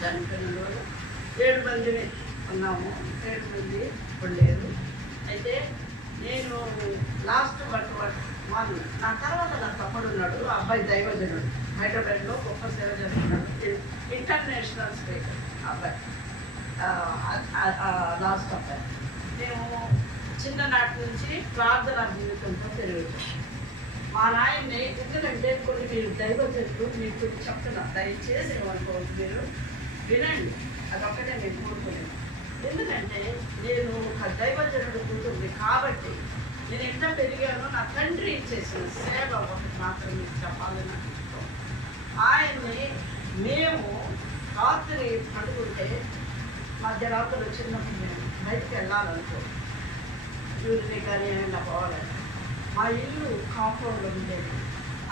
చనిపోయిన రోజు 7 మందిని ఉన్నాము. 7 మంది ఇప్పుడు లేరు. అయితే నేను లాస్ట్ 1 నా తర్వాత నా తమ్ముడు ఉన్నాడు. ఆ అబ్బాయి దైవజనుడు, హైదరాబాద్లో గొప్ప సేవ చేస్తున్నాడు, ఇంటర్నేషనల్ స్పీకర్ అబ్బాయి. లాస్ట్ అబ్బాయి. మేము చిన్ననాటి నుంచి ప్రార్థనా జీవితంతో పెరుగుతాం. మా నాయన్ని ఎందుకంటే కొన్ని మీరు దైవజనులు మీకు చెప్తున్నా, దయచేసి ఏమనుకోవద్దు, మీరు వినండి. అదొక్కటే నేను కోరుకునేది. ఎందుకంటే నేను ఒక దైవజనుడు కూతుర్ని కాబట్టి నేను ఎంత పెరిగానో నా తండ్రి చేసిన సేవ ఒకటి మాత్రం మీకు చెప్పాలని అనుకుంటాం. ఆయన్ని మేము రాత్రి పడుకుంటే మధ్యరాత్రులు చిన్నప్పుడు మేము బయటికి వెళ్ళాలనుకో, ఊరిని కానీ ఏమైనా పోవాలని, మా ఇల్లు కాంపౌండ్లో ఉండేది.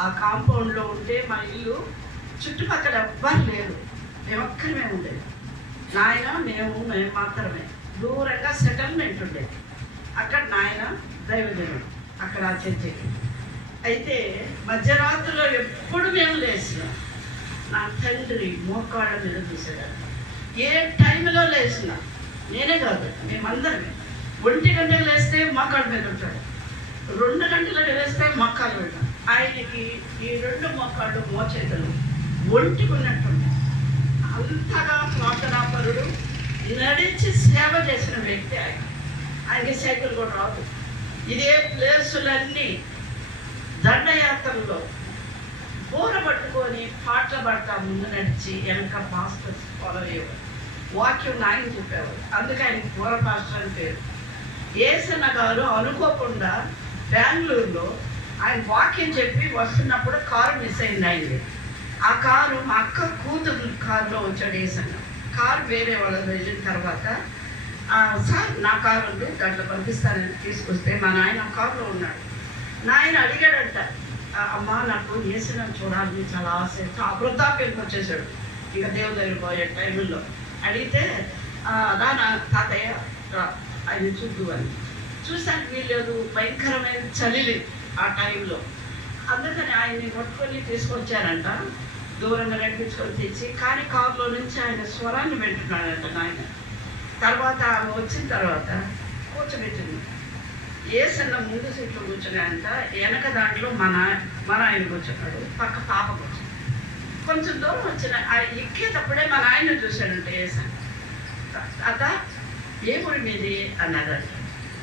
ఆ కాంపౌండ్లో ఉంటే మా ఇల్లు చుట్టుపక్కల ఎవ్వరు లేరు, మేము ఒక్కరిమే ఉండేది. నాయన మేము మాత్రమే. దూరంగా సెటిల్మెంట్ ఉండేది. అక్కడ నాయన దైవజనుడు, అక్కడ ఆ చర్చికి. అయితే మధ్యరాత్రిలో ఎప్పుడు మేము లేచినా నా తండ్రి మోకాళ్ళ మీద చూసేదాన్ని. ఏ టైంలో లేచినా, నేనే కాదు మేమందరమే. 1 గంటకు లేస్తే మోకాళ్ళ మీద ఉంటాడు, 2 గంటలకు లేస్తే మోకాళ్ళు పెట్టాడు. ఆయనకి ఈ 2 మోకాళ్ళు మోచేతులు ఒంటికున్నట్టుంటాయి. అంతగా ప్రార్థనాపరుడు, నడిచి సేవ చేసిన వ్యక్తి ఆయన. ఆయనకి సైకిల్ కూడా రాదు. ఇదే ప్లేసులన్నీ దండయాత్రల్లో బోర పట్టుకొని పాటలు పడతా ముందు నడిచి వెనక పాస్టర్స్ ఫాలో అయ్యేవారు. వాక్యం నాయన చెప్పేవారు. అందుకే ఆయనకి బోర పాస్టర్ అని పేరు. ఏసన్న గారు అనుకోకుండా బెంగళూరులో ఆయన వాక్యం చెప్పి వస్తున్నప్పుడు కారు మిస్ అయింది ఆయనది. ఆ కారు మా అక్క కూతురు కారులో వచ్చాడు ఏసన్న. కారు వేరే వాళ్ళలో వెళ్ళిన తర్వాత సార్ నా కారు ఉంది, దాంట్లో పంపిస్తానని తీసుకొస్తే మా నాయన కారులో ఉన్నాడు. నాయన అడిగాడంట, అమ్మ నాకు ఏసన్న చూడాలని చాలా ఆశ. వృద్ధాప్యంకి వచ్చేసాడు, ఇక దేవుడి దగ్గర పోయే టైంలో. అడిగితే నా తాతయ్య ఆయన చూద్దు అని. చూసానికి వీల్లేదు, భయంకరమైన చలివి ఆ టైంలో. అందుకని ఆయన్ని పట్టుకొని తీసుకొచ్చారంట, దూరంగా నడిపించుకొని తెచ్చి. కానీ కారులో నుంచి ఆయన స్వరాన్ని వింటున్నాడంట నాయన. తర్వాత ఆమె వచ్చిన తర్వాత కూర్చోబెట్టింది. ఏసన్న ముందు సీట్లో కూర్చున్నాయంట, వెనక దాంట్లో మన ఆయన కూర్చున్నాడు, పక్క పాప కూర్చున్నాడు. కొంచెం దూరం వచ్చిన ఎక్కేటప్పుడే మన ఆయన చూశాడంట ఏసన్న. అత ఏ ఊరి మీది అన్నదంట.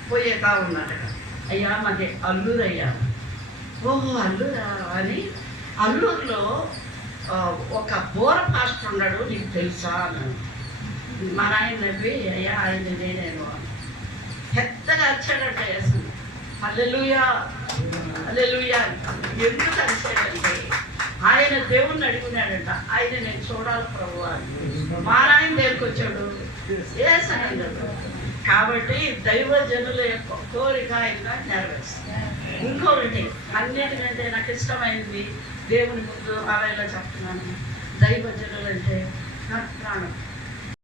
పోయేతా ఉన్నాడట. అయ్యా మాది అల్లూరు అయ్యా. ఓహో అల్లూరా అని. అల్లూరులో ఒక బోర పాస్టర్ ఉన్నాడు, నీకు తెలుసా అన్నాడు. మా ఆయన నవ్వి, అయ్యా ఆయన నేనేను అని పెద్దగా వచ్చాడట వేసింది. హల్లెలూయా హల్లెలూయా. ఎందుకు అరిచాడంటే ఆయన దేవుణ్ణి అడుగున్నాడంట, ఆయన నేను చూడాలి ప్రభు అని. మా ఆయన దగ్గరికి వచ్చాడు ఏసన్న. కాబట్టి దైవజనుల యొక్క కోరిక ఆయన నెరవేరుస్తుంది. ఇంకొకటి అన్నిటికంటే నాకు ఇష్టమైంది దేవుని ముందు అవేలా చెప్తున్నాను, దైవజనులు అంటే నాకు ప్రాణం.